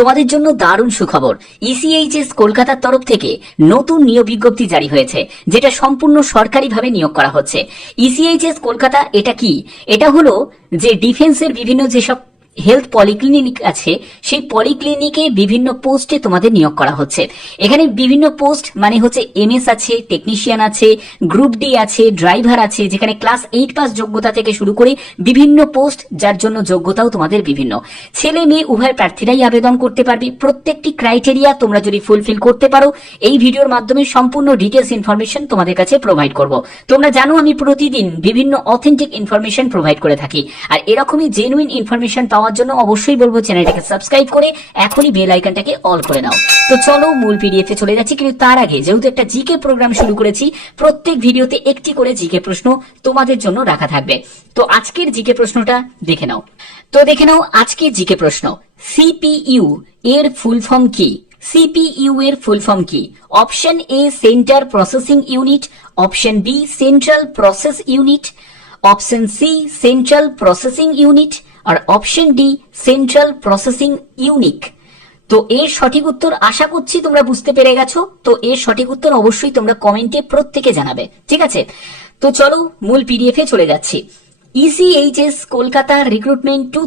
তোমাদের জন্য দারুণ সুখবর। ইসিএইচএস কলকাতার তরফ থেকে নতুন নিয়োগ বিজ্ঞপ্তি জারি হয়েছে, যেটা সম্পূর্ণ সরকারিভাবে নিয়োগ করা হচ্ছে। ইসিএইচএস কলকাতা এটা কি? এটা হলো যে ডিফেন্সের বিভিন্ন যেসব হেলথ পলিক্লিনিক আছে, সেই পলিক্লিনিকে বিভিন্ন পোস্টে তোমাদের নিয়োগ করা হচ্ছে। এখানে বিভিন্ন পোস্ট মানে হচ্ছে এমএস আছে টেকনিশিয়ান আছে গ্রুপ ডি আছে ড্রাইভার আছে, যেখানে ক্লাস এইট পাস যোগ্যতা থেকে শুরু করে বিভিন্ন পোস্ট যার জন্য যোগ্যতাও তোমাদের বিভিন্ন। ছেলে মেয়ে, উভয় প্রার্থীরাই আবেদন করতে পারবে। প্রত্যেকটি ক্রাইটেরিয়া তোমরা যদি ফুলফিল করতে পারো, এই ভিডিওর মাধ্যমে সম্পূর্ণ ডিটেলস ইনফরমেশন তোমাদের কাছে প্রোভাইড করব। তোমরা জানো আমি প্রতিদিন বিভিন্ন অথেন্টিক ইনফরমেশন প্রোভাইড করে থাকি। আর এরকমই জেনুইন ইনফরমেশন পাওয়ার জন্য অবশ্যই বলব চ্যানেলটাকে সাবস্ক্রাইব করে এখনই বেল আইকনটাকে অল করে নাও। তো চলো মূল পিডিএফ চলে যাচ্ছি, কিন্তু তার আগে যেহেতু একটা জিকে প্রোগ্রাম শুরু করেছি, প্রত্যেক ভিডিওতে একটি করে জিকে প্রশ্ন তোমাদের জন্য রাখা থাকবে। তো আজকের জিকে প্রশ্নটা দেখে নাও। তো দেখে নাও আজকের জিকে প্রশ্ন। সিপিইউ এর ফুল ফর্ম কি? সিপিইউ এর ফুল ফর্ম কি? Option A center processing unit option B central process unit option C central processing unit R option D central processing unique তো এর সঠিক উত্তর আশা করছি তোমরা বুঝতে পেরে গেছো। তো এর সঠিক উত্তর অবশ্যই তোমরা কমেন্টে প্রত্যেকে জানাবে। ঠিক আছে? তো চলো মূল পিডিএফ এ চলে যাচ্ছি। ইসিএইচএস কলকাতা রিক্রুটমেন্ট টু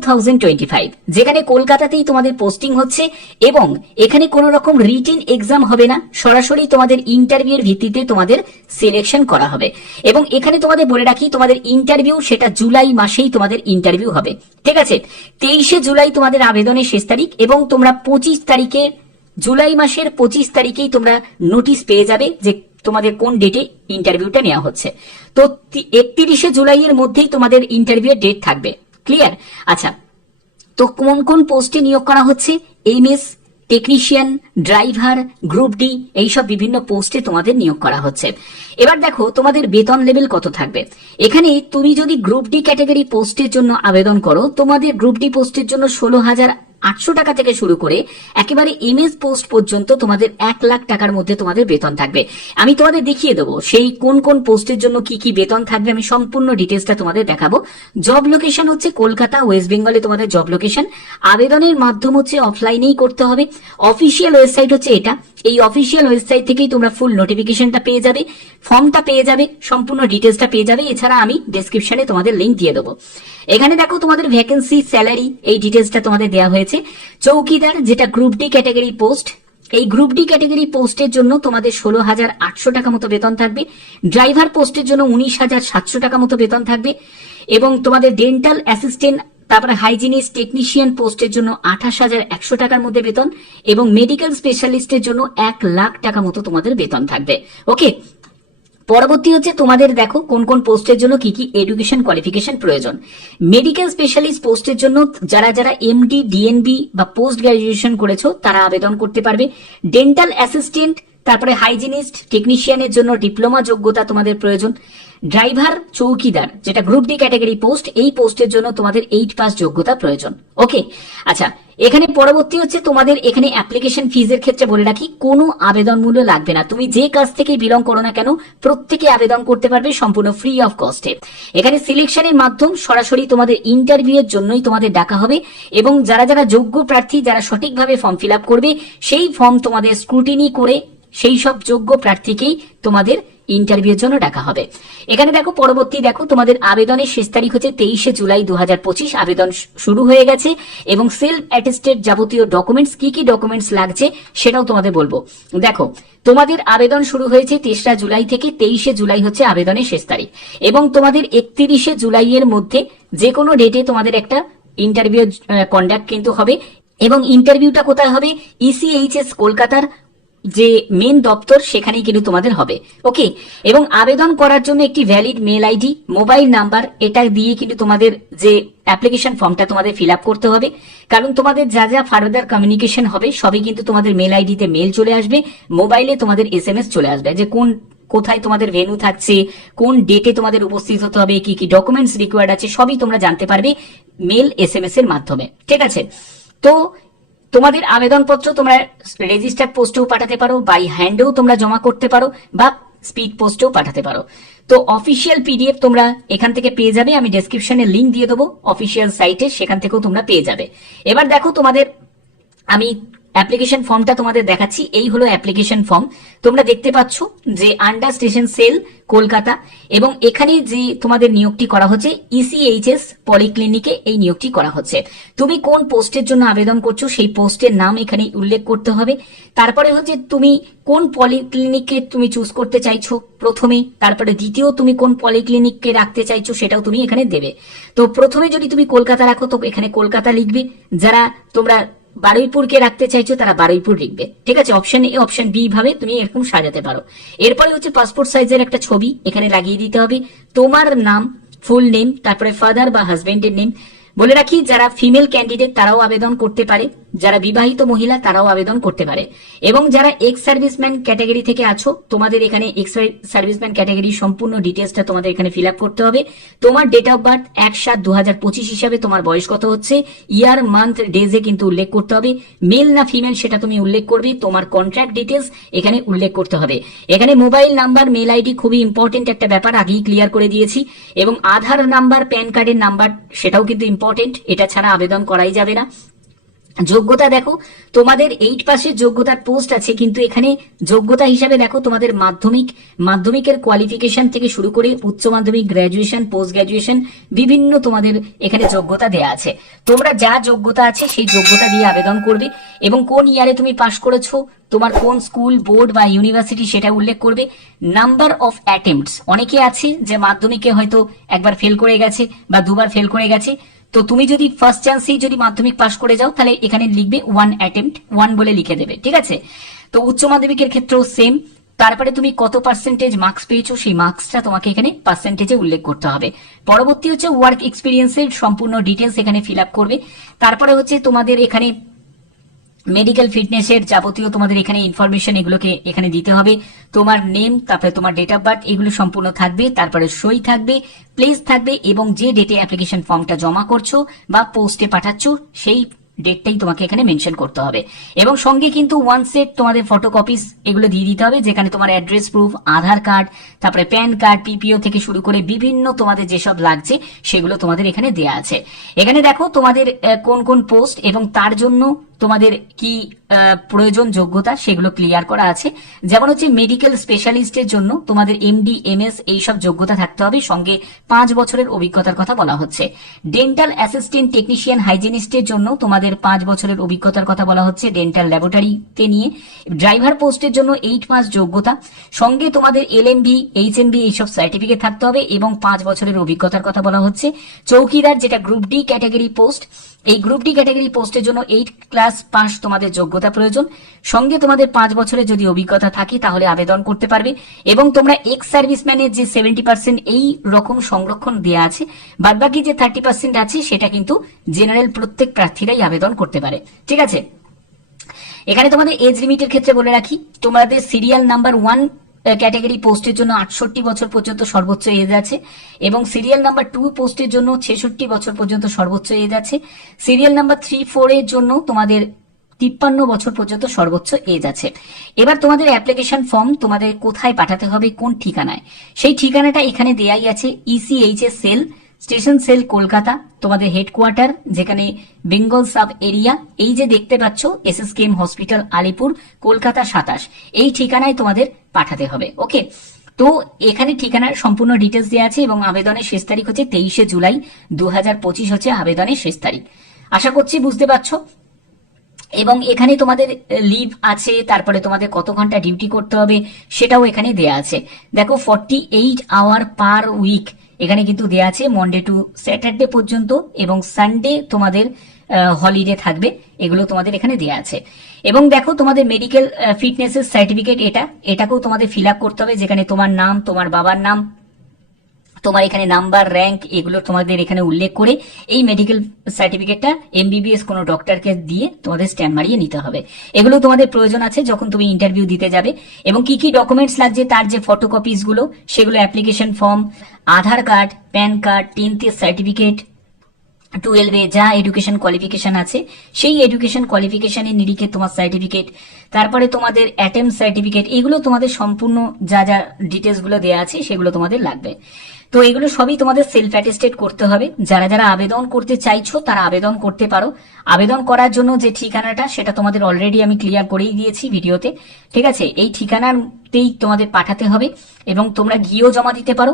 যেখানে কলকাতাতেই তোমাদের পোস্টিং হচ্ছে এবং এখানে কোনো রকম রিটেন এক্সাম হবে না, সরাসরি তোমাদের ইন্টারভিউর ভিত্তিতে তোমাদের সিলেকশন করা হবে। এবং এখানে তোমাদের বলে রাখি, তোমাদের ইন্টারভিউ সেটা জুলাই মাসেই তোমাদের ইন্টারভিউ হবে। ঠিক আছে? তেইশে জুলাই তোমাদের আবেদনের শেষ তারিখ এবং তোমরা পঁচিশ তারিখে, জুলাই মাসের পঁচিশ তারিখেই তোমরা নোটিশ পেয়ে যাবে যে তোমাদের কোন ডেটে ইন্টারভিউটা নেওয়া হচ্ছে? তো একত্রিশে জুলাইয়ের মধ্যেই তোমাদের ইন্টারভিউ ডেট থাকবে। ক্লিয়ার আচ্ছা। তো কোন কোন পোস্টে নিয়োগ করা হচ্ছে? MS technician driver group D এইসব বিভিন্ন পোস্টে তোমাদের নিয়োগ করা হচ্ছে। এবার দেখো, তোমাদের বেতন লেভেল কত থাকবে? এখানে তুমি যদি গ্রুপ ডি ক্যাটাগরি পোস্টের জন্য আবেদন করো, তোমাদের গ্রুপ ডি পোস্টের জন্য ষোলো হাজার আটশো টাকা থেকে শুরু করে একেবারে এমএস পোস্ট পর্যন্ত তোমাদের এক লাখ টাকার মধ্যে তোমাদের বেতন থাকবে। আমি তোমাদের দেখিয়ে দেবো সেই কোন কোন পোস্টের জন্য কি কি বেতন থাকবে। আমি সম্পূর্ণ ডিটেলসটা তোমাদের দেখাবো। জব লোকেশন হচ্ছে কলকাতা ওয়েস্ট বেঙ্গলে তোমাদের জব লোকেশন আবেদনের মাধ্যম হচ্ছে অফলাইনেই করতে হবে। অফিসিয়াল ওয়েবসাইট হচ্ছে এটা। এই অফিসিয়াল ওয়েবসাইট থেকেই তোমরা ফুল নোটিফিকেশনটা পেয়ে যাবে ফর্মটা পেয়ে যাবে, সম্পূর্ণ ডিটেলসটা পেয়ে যাবে। এছাড়া আমি ডেসক্রিপশনে তোমাদের লিঙ্ক দিয়ে দেবো। এখানে দেখো তোমাদের ভ্যাকেন্সি স্যালারি এই ডিটেলসটা তোমাদের দেওয়া হয়েছে। চৌকিদার, যেটা গ্রুপ ডি ক্যাটাগরি পোস্ট এই গ্রুপ ডি ক্যাটাগরি পোস্টের জন্য তোমাদের ষোলো হাজার আটশো টাকা মতো বেতন থাকবে। ড্রাইভার পোস্টের জন্য উনিশ হাজার সাতশো টাকা মতো বেতন থাকবে এবং তোমাদের ডেন্টাল অ্যাসিস্ট্যান্ট তারপরে হাইজিনিস্ট টেকনিশিয়ান পোস্টের জন্য আঠাশ হাজার একশো টাকার মধ্যে বেতন এবং মেডিকেল স্পেশালিস্টের জন্য এক লাখ টাকা মতো তোমাদের বেতন থাকবে। ওকে পরবর্তী হচ্ছে তোমাদের দেখো কোন কোন পোস্টের জন্য কি কি এডুকেশন কোয়ালিফিকেশন প্রয়োজন। মেডিকেল স্পেশালিস্ট পোস্টের জন্য যারা যারা এমডি ডিএনবি বা পোস্ট গ্রাজুয়েশন করেছ, তারা আবেদন করতে পারবে। ডেন্টাল অ্যাসিস্ট্যান্ট তারপরে হাইজিনিস্ট টেকনিশিয়ানের জন্য ডিপ্লোমা যোগ্যতা তোমাদের প্রয়োজন। ড্রাইভার চৌকিদার, যেটা গ্রুপ ডি ক্যাটাগরি পোস্ট এই পোস্টের জন্য তোমাদের এইট পাস যোগ্যতা প্রয়োজন। ওকে আচ্ছা এখানে পরবর্তী হচ্ছে তোমাদের এখানে অ্যাপ্লিকেশন ফিজের ক্ষেত্রে বলে রাখি, কোনো আবেদন মূল্য লাগবে না। তুমি যে কাজ থেকে বিলং করো না কেন, প্রত্যেকে আবেদন করতে পারবে সম্পূর্ণ ফ্রি অফ কস্টে এখানে সিলেকশনের মাধ্যম সরাসরি তোমাদের ইন্টারভিউ এর জন্যই তোমাদের ডাকা হবে এবং যারা যারা যোগ্য প্রার্থী, যারা সঠিকভাবে ফর্ম ফিল করবে, সেই ফর্ম তোমাদের স্ক্রুটিনি করে সেই সব যোগ্য প্রার্থীকেই তোমাদের ইন্টারভিউর জন্য ডাকা হবে। এখানে দেখো, পরবর্তী দেখো, তোমাদের আবেদনের শেষ তারিখ হচ্ছে তেইশে জুলাই দু আবেদন শুরু হয়ে গেছে এবং সেলফ অ্যাটেস্টেড যাবতীয় ডকুমেন্টস কি কি ডকুমেন্টস লাগছে সেটাও তোমাদের বলব। দেখো, তোমাদের আবেদন শুরু হয়েছে তেসরা জুলাই থেকে তেইশে জুলাই হচ্ছে আবেদনের শেষ তারিখ। এবং তোমাদের একত্রিশে জুলাইয়ের মধ্যে যে কোনো ডেটে তোমাদের একটা ইন্টারভিউ কন্ডাক্ট কিন্তু হবে। এবং ইন্টারভিউটা কোথায় হবে? ইসিএইচএস কলকাতার যে মেন দপ্তর সেখানেই কিন্তু তোমাদের হবে। ওকে এবং আবেদন করার জন্য একটি valid mail ID mobile number এটা দিয়ে কিন্তু তোমাদের যে অ্যাপ্লিকেশন ফর্মটা তোমাদের ফিল করতে হবে। কারণ তোমাদের যা যা ফার্দার কমিউনিকেশন হবে, সবই কিন্তু তোমাদের মেল আইডিতে মেল চলে আসবে। মোবাইলে তোমাদের এস এম এস চলে আসবে। যে কোন, কোথায় তোমাদের ভেনু থাকছে, কোন ডেটে তোমাদের উপস্থিত হতে হবে, কি কি ডকুমেন্টস রিকোয়ার্ড আছে, সবই তোমরা জানতে পারবে মেল এস এম এস এর মাধ্যমে। ঠিক আছে? তো তোমাদের আবেদনপত্র তোমরা রেজিস্টার্ড পোস্টেও পাঠাতে পারো বাই হ্যান্ডেও তোমরা জমা করতে পারো, বা স্পিড পোস্টেও পাঠাতে পারো। তো অফিসিয়াল পিডিএফ তোমরা এখান থেকে পেয়ে যাবে, আমি ডেসক্রিপশনে লিঙ্ক দিয়ে দেবো অফিসিয়াল সাইটে সেখান থেকেও তোমরা পেয়ে যাবে। এবার দেখো তোমাদের, আমি অ্যাপ্লিকেশন ফর্মটা তোমাদের দেখাচ্ছি। এই হলো অ্যাপ্লিকেশন ফর্ম। তোমরা দেখতে পাচ্ছ যে আন্ডার স্টেশন সেল কলকাতা, এবং এখানে যে তোমাদের নিয়োগটি করা হচ্ছে E ইসিএইচএস পলিক্লিনিকে এই নিয়োগটি করা হচ্ছে। তুমি কোন পোস্টের জন্য আবেদন করছ, সেই পোস্টের নাম এখানে উল্লেখ করতে হবে। তারপরে হচ্ছে তুমি কোন পলিক্লিনিককে তুমি চুজ করতে চাইছো প্রথমে, তারপরে দ্বিতীয় তুমি কোন পলিক্লিনিককে রাখতে চাইছো সেটাও তুমি এখানে দেবে। তো প্রথমে যদি তুমি কলকাতা রাখো, তো এখানে কলকাতা লিখবে। যারা তোমরা বারুইপুরকে রাখতে চাইছো, তারা বারুইপুর লিখবে। ঠিক আছে? অপশন এ অপশন বি ভাবে তুমি এরকম সাজাতে পারো। এরপরে হচ্ছে পাসপোর্ট সাইজের একটা ছবি, এখানে লাগিয়ে দিতে হবে। তোমার নাম ফুল নেম তারপরে ফাদার বা হাজবেন্ডের নেম বলে রাখি, যারা ফিমেল ক্যান্ডিডেট তারাও আবেদন করতে পারে। যারা বিবাহিত মহিলা, তারাও আবেদন করতে পারে। এবং যারা এক্স সার্ভিসম্যান ক্যাটাগরি থেকে আছো, তোমাদের এখানে এক্স সার্ভিসম্যান ক্যাটাগরি সম্পূর্ণ ডিটেলসটা তোমাদের এখানে ফিল করতে হবে। তোমার ডেট অফ বার্থ এক সাত দু হাজার পঁচিশ হিসাবে তোমার বয়স কত হচ্ছে ইয়ার মান্থ ডেজে কিন্তু উল্লেখ করতে হবে। মেল না ফিমেল সেটা তুমি উল্লেখ করবে, তোমার কন্ট্রাক্ট ডিটেলস এখানে উল্লেখ করতে হবে। এখানে মোবাইল নাম্বার মেল আইডি খুবই ইম্পর্টেন্ট একটা ব্যাপার, আগেই ক্লিয়ার করে দিয়েছি। এবং আধার নাম্বার প্যান কার্ডের নাম্বার সেটাও কিন্তু ইম্পর্টেন্ট এটা ছাড়া আবেদন করাই যাবে না। যোগ্যতা দেখো, তোমাদের এইট পাসের যোগ্যতার পোস্ট আছে, কিন্তু এখানে যোগ্যতা হিসাবে দেখো, তোমাদের মাধ্যমিক, মাধ্যমিকের কোয়ালিফিকেশন থেকে শুরু করে উচ্চ মাধ্যমিক গ্র্যাজুয়েশন পোস্ট গ্র্যাজুয়েশন বিভিন্ন তোমাদের এখানে যোগ্যতা দেয়া আছে। তোমরা যা যোগ্যতা আছে, সেই যোগ্যতা দিয়ে আবেদন করবে এবং কোন ইয়ারে তুমি পাশ করেছ, তোমার কোন স্কুল বোর্ড বা ইউনিভার্সিটি সেটা উল্লেখ করবে। নাম্বার অফ অ্যাটেম্পটস অনেকে আছে যে মাধ্যমিকে হয়তো একবার ফেল করে গেছে বা দুবার ফেল করে গেছে তো তুমি যদি ফার্স্ট চান্সেই যদি মাধ্যমিক পাশ করে যাও, তাহলে এখানে লিখবে ওয়ান অ্যাটেম্পট ওয়ান বলে লিখে দেবে, ঠিক আছে? তো উচ্চ মাধ্যমিকের ক্ষেত্রেও সেম তারপরে তুমি কত পার্সেন্টেজ মার্কস পেয়েছ, সেই মার্কসটা তোমাকে এখানে পার্সেন্টেজে উল্লেখ করতে হবে। পরবর্তী হচ্ছে ওয়ার্ক এক্সপিরিয়েন্সের সম্পূর্ণ ডিটেলস এখানে ফিল করবে। তারপরে হচ্ছে তোমাদের এখানে মেডিকেল ফিটনেসের যাবতীয় তোমাদের এখানে ইনফরমেশন এগুলোকে এখানে দিতে হবে। তোমার নেম তারপরে তোমার ডেট অফ বার্থ এগুলো সম্পূর্ণ থাকবে, তারপরে সই থাকবে প্লেস থাকবে এবং যে ডেটে অ্যাপ্লিকেশন ফর্মটা জমা করছ বা পোস্টে পাঠাচ্ছ, সেই ডেটটাই তোমাকে এখানে মেনশন করতে হবে। এবং সঙ্গে কিন্তু ওয়ান সেট তোমাদের ফটোকপিস এগুলো দিয়ে দিতে হবে, যেখানে তোমার অ্যাড্রেস প্রুফ আধার কার্ড তারপরে প্যান কার্ড পিপিও থেকে শুরু করে বিভিন্ন তোমাদের যেসব লাগছে, সেগুলো তোমাদের এখানে দেয়া আছে। এখানে দেখো তোমাদের কোন কোন পোস্ট এবং তার জন্য তোমাদের কি প্রয়োজন, যোগ্যতা, সেগুলো ক্লিয়ার করা আছে। যেমন হচ্ছে মেডিকেল স্পেশালিস্টের জন্য তোমাদের এমডি এমএস এইসব যোগ্যতা থাকতে হবে। সঙ্গে পাঁচ বছরের অভিজ্ঞতার কথা বলা হচ্ছে। ডেন্টাল অ্যাসিস্ট্যান্ট টেকনিশিয়ান হাইজিনিস্টের জন্য তোমাদের পাঁচ বছরের অভিজ্ঞতার কথা বলা হচ্ছে ডেন্টাল ল্যাবরেটরিতে নিয়ে। ড্রাইভার পোস্টের জন্য এইট মাস যোগ্যতা। সঙ্গে তোমাদের L M B H M B এইসব সার্টিফিকেট থাকতে হবে এবং পাঁচ বছরের অভিজ্ঞতার কথা বলা হচ্ছে। চৌকিদার যেটা গ্রুপ ডি ক্যাটাগরি পোস্ট এই গ্রুপ ডি ক্যাটাগরি পোস্টের জন্য এইট ক্লাস পাস তোমাদের যোগ্যতা প্রয়োজন। সঙ্গে তোমাদের পাঁচ বছরের যদি অভিজ্ঞতা থাকে, তাহলে আবেদন করতে পারবে এবং তোমরা এক্স সার্ভিসম্যানের যে সেভেন্টি পার্সেন্ট এই রকম সংরক্ষণ দেওয়া আছে, বাদবাকি যে থার্টি পার্সেন্ট আছে, সেটা কিন্তু জেনারেল প্রত্যেক প্রার্থীরাই আবেদন করতে পারে। ঠিক আছে? এখানে তোমাদের এজ লিমিটের ক্ষেত্রে বলে রাখি, তোমাদের সিরিয়াল নাম্বার ওয়ান ক্যাটাগরি পোস্টের জন্য আটষট্টি বছর পর্যন্ত সর্বোচ্চ এজ আছে এবং সিরিয়াল নাম্বার টু পোস্টের জন্য ছেষট্টি বছর পর্যন্ত সর্বোচ্চ এজ আছে সিরিয়াল নাম্বার থ্রি ফোর এর জন্য তোমাদের তিপ্পান্ন বছর পর্যন্ত সর্বোচ্চ এজ আছে এবার তোমাদের অ্যাপ্লিকেশন ফর্ম তোমাদের কোথায় পাঠাতে হবে, কোন ঠিকানায়? সেই ঠিকানাটা এখানে দেয়াই আছে E ECHS cell station cell Kolkata, তোমাদের হেডকোয়ার্টার যেখানে বেঙ্গল সাব এরিয়া, এই যে দেখতে পাচ্ছ, S S KM hospital, Alipur, Kolkata সাতাশ। এই ঠিকানায় তোমাদের পাঠাতে হবে, ওকে? তো এখানে ঠিকানার সম্পূর্ণ ডিটেলস দেওয়া আছে এবং আবেদনের শেষ তারিখ হচ্ছে তেইশে জুলাই দু হাজার পঁচিশ হচ্ছে আবেদনের শেষ তারিখ। আশা করছি বুঝতে পারছ? এবং এখানে তোমাদের লিভ আছে, তারপরে তোমাদের কত ঘণ্টা ডিউটি করতে হবে, সেটাও এখানে দেয়া আছে। দেখো forty eight hour per week এখানে কিন্তু দেওয়া আছে মন্ডে টু স্যাটারডে পর্যন্ত এবং সানডে তোমাদের হলিডে থাকবে। এগুলো তোমাদের এখানে দেওয়া আছে। এবং দেখো তোমাদের মেডিকেল ফিটনেসের সার্টিফিকেট এটা। এটাকেও তোমাদের ফিল করতে হবে যেখানে তোমার নাম, তোমার বাবার নাম তোমার এখানে নাম্বার র্যাঙ্ক এগুলো তোমাদের এখানে উল্লেখ করে এই মেডিকেল সার্টিফিকেটটা এমবিবিএস কোনো ডক্টরকে দিয়ে তোমাদের স্ট্যাম্প মারিয়ে নিতে হবে। এগুলো তোমাদের প্রয়োজন আছে যখন তুমি ইন্টারভিউ দিতে যাবে এবং কি কি ডকুমেন্টস লাগছে, তার যে ফটোকপিসগুলো, সেগুলো application form Aadhaar card PAN card টেন্থের certificate টুয়েলভে যা এডুকেশন কোয়ালিফিকেশন আছে, সেই এডুকেশন কোয়ালিফিকেশনের নিরিখে তোমার সার্টিফিকেট তারপরে তোমাদের অ্যাটেম্প সার্টিফিকেট এগুলো তোমাদের সম্পূর্ণ যা যা ডিটেলসগুলো দেওয়া আছে সেগুলো তোমাদের লাগবে। তো এগুলো সবই তোমাদের সেলফ অ্যাটেস্টেড করতে হবে। যারা যারা আবেদন করতে চাইছো, তারা আবেদন করতে পারো। আবেদন করার জন্য যে ঠিকানাটা, সেটা তোমাদের অলরেডি আমি ক্লিয়ার করেই দিয়েছি ভিডিওতে। ঠিক আছে? এই ঠিকানাতেই তোমাদের পাঠাতে হবে এবং তোমরা গিয়েও জমা দিতে পারো।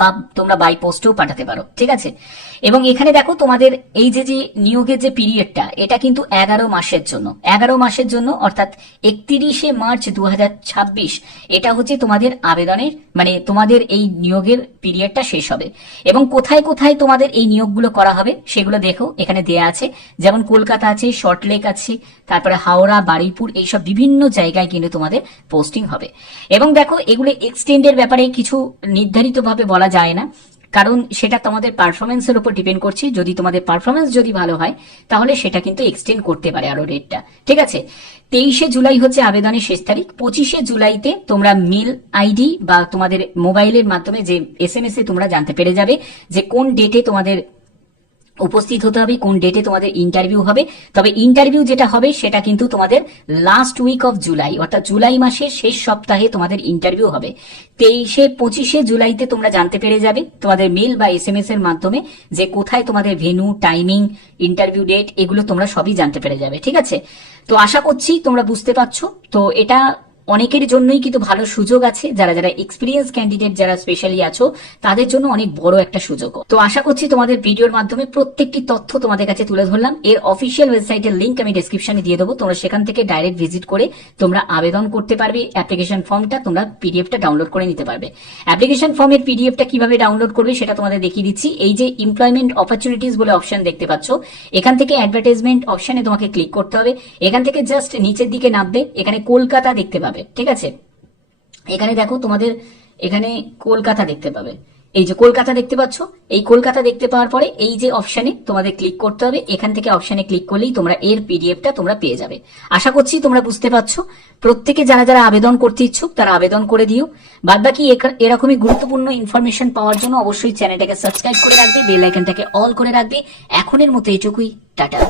বা তোমরা বাই পোস্টেও পাঠাতে পারো, ঠিক আছে? এবং এখানে দেখো তোমাদের এই যে যে নিয়োগের যে পিরিয়ডটা এটা কিন্তু এগারো মাসের জন্য। এগারো মাসের জন্য, অর্থাৎ একত্রিশে মার্চ দু হাজার ছাব্বিশ, এটা হচ্ছে তোমাদের আবেদনের মানে তোমাদের এই নিয়োগের পিরিয়ডটা শেষ হবে। এবং কোথায় কোথায় তোমাদের এই নিয়োগগুলো করা হবে, সেগুলো দেখো, এখানে দেয়া আছে। যেমন কলকাতা আছে শর্টলেক আছে, তারপরে হাওড়া, বারুইপুর, এইসব বিভিন্ন জায়গায় কিন্তু তোমাদের পোস্টিং হবে। এবং দেখো, এগুলো এক্সটেন্ডের ব্যাপারে কিছু নির্ধারিতভাবে বলা যায় না। কারণ সেটা তোমাদের পারফরমেন্সের উপর ডিপেন্ড করছে। যদি তোমাদের পারফরমেন্স যদি ভালো হয়, তাহলে সেটা কিন্তু এক্সটেন্ড করতে পারে আরও রেটটা ঠিক আছে? তেইশে জুলাই হচ্ছে আবেদনের শেষ তারিখ। পঁচিশে জুলাইতে তোমরা মেল আইডি বা তোমাদের মোবাইলের মাধ্যমে যে এস এ তোমরা জানতে পেরে যাবে যে কোন ডেটে তোমাদের উপস্থিত হতে হবে, কোন ডেটে তোমাদের ইন্টারভিউ হবে। তবে ইন্টারভিউ যেটা হবে, সেটা কিন্তু তোমাদের লাস্ট উইক অফ জুলাই অর্থাৎ জুলাই মাসের শেষ সপ্তাহে তোমাদের ইন্টারভিউ হবে। তেইশে, পঁচিশে জুলাইতে তোমরা জানতে পেরে যাবে তোমাদের মেল বা এস এম এস এর মাধ্যমে যে কোথায় তোমাদের ভেনু টাইমিং ইন্টারভিউ ডেট এগুলো তোমরা সবই জানতে পেরে যাবে, ঠিক আছে? তো আশা করছি তোমরা বুঝতে পারছ। তো এটা অনেকের জন্যই কিন্তু ভালো সুযোগ আছে। যারা যারা এক্সপিরিয়েন্স ক্যান্ডিডেট যারা স্পেশালি আছো, তাদের জন্য অনেক বড় একটা সুযোগ তো আশা করছি তোমাদের ভিডিওর মাধ্যমে প্রত্যেকটি তথ্য তোমাদের কাছে তুলে ধরলাম। এর অফিসিয়াল ওয়েবসাইটের লিঙ্ক আমি ডেসক্রিপশনে দিয়ে দেবো। তোমরা সেখান থেকে ডাইরেক্ট ভিজিট করে তোমরা আবেদন করতে পারবে। অ্যাপ্লিকেশন ফর্মটা তোমরা পিডিএফটা ডাউনলোড করে নিতে পারবে। অ্যাপ্লিকেশন ফর্মের পিডিএফটা কীভাবে ডাউনলোড করবে সেটা তোমাদের দেখিয়ে দিচ্ছি। এই যে এমপ্লয়মেন্ট অপরচুনিটিস বলে অপশন দেখতে পাচ্ছ, এখান থেকে অ্যাডভার্টাইজমেন্ট অপশনে তোমাকে ক্লিক করতে হবে। এখান থেকে জাস্ট নিচের দিকে নামবে। এখানে কলকাতা দেখতে পাবে। ঠিক আছে? এখানে দেখো তোমাদের এখানে কলকাতা দেখতে পাবে। এই যে কলকাতা দেখতে পাচ্ছ, এই কলকাতা দেখতে পাওয়ার পরে এই যে অপশানে তোমাদের ক্লিক করতে হবে, এখান থেকে অপশনে ক্লিক করলেই তোমরা এর পিডিএফটা তোমরা পেয়ে যাবে। আশা করছি তোমরা বুঝতে পারছ। প্রত্যেকে যারা যারা আবেদন করতে ইচ্ছুক, তারা আবেদন করে দিও। বাদ বাকি এরকমই গুরুত্বপূর্ণ ইনফরমেশন পাওয়ার জন্য অবশ্যই চ্যানেলটাকে সাবস্ক্রাইব করে রাখবে বেল আইকনটাকে অল করে রাখবে। এখনের মতো এটুকুই, টাটা।